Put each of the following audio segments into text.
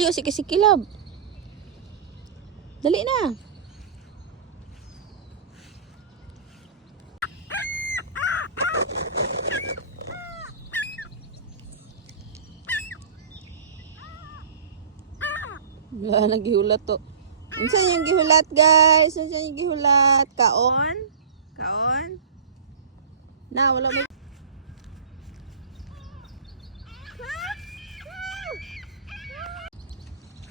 Ayo, sikilab. Dali na. Wala, naghihulat to. Unsa yung gihulat, guys? Unsa yung gihulat? Kaon? Kaon? Na, wala may...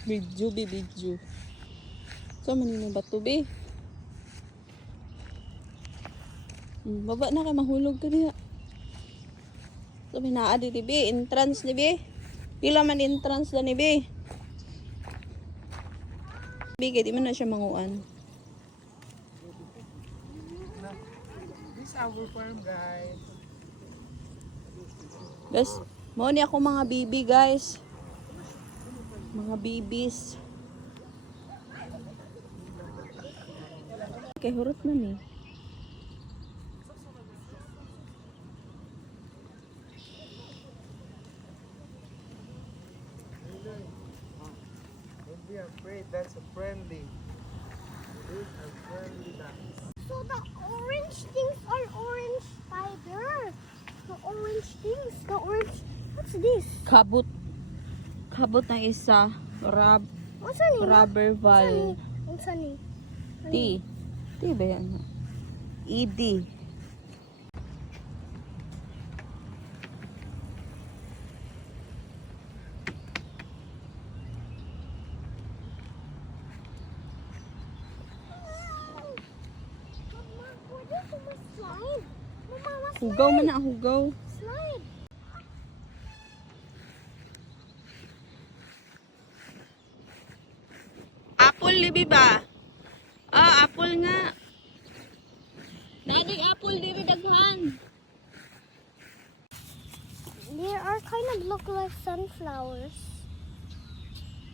Bidyo. So, manino ba to, be? Baba na kay mahulog ka niya. So, minaadi ni be. Entrance ni be. Pila man entrance na ni be. Bigay, di man na siya manguan. This is our farm, guys. Guys, mo ni ako mga bibi, guys. Mga bibis. Kay hurot man eh. Don't be afraid, that's a friendly. These are friendly ducks. So the orange things are orange spider. The orange things, the orange. What's this? Kabot. Kabot na isa. What's that? Rubber valve. What's that? T. T ba yan? ED. Hugaw man na, hugaw. Slide. Apple, libi ba? Ah, apple nga. Nadig apple, diri daghan. They are kind of look like sunflowers.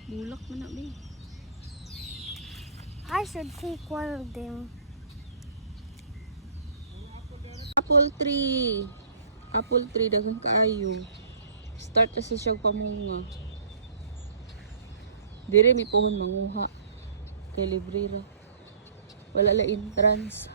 Bulak man na, be. I should take one of them. Apple tree. Apple tree, daghang kaayo. Start na siya pamunga. Dire mi pohon manguha. Kay librera. Wala la entrance.